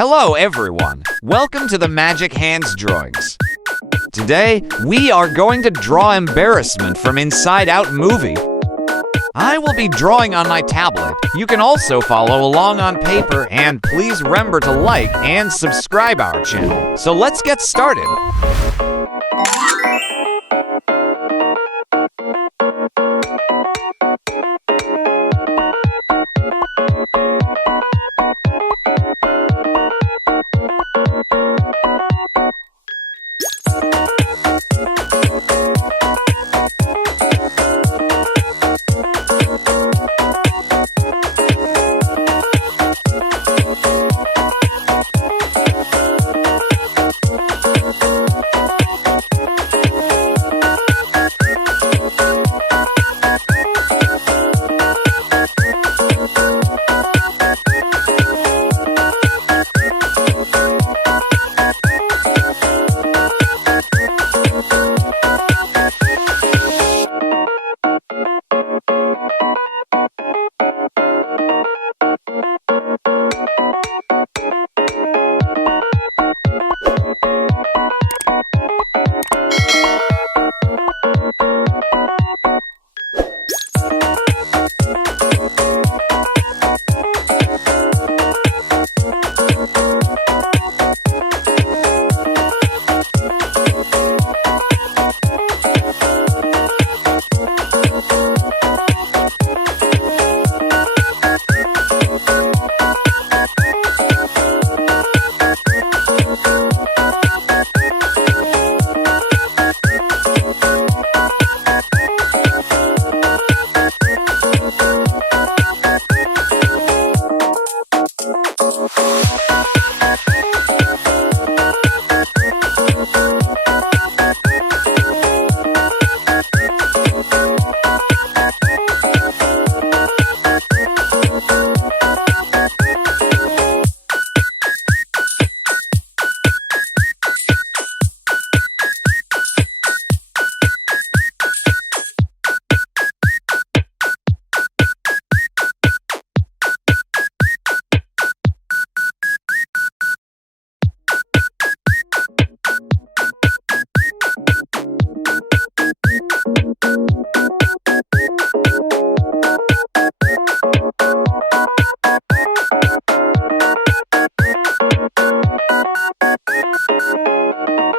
Hello everyone, welcome to the Magic Hands Drawings. Today, we are going to draw Embarrassment from Inside Out movie. I will be drawing on my tablet. You can also follow along on paper, and please remember to like and subscribe our channel. So let's get started.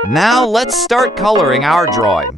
Now let's start coloring our drawing.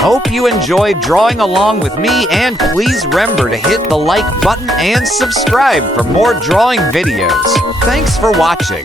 Hope you enjoyed drawing along with me, and please remember to hit the like button and subscribe for more drawing videos. Thanks for watching.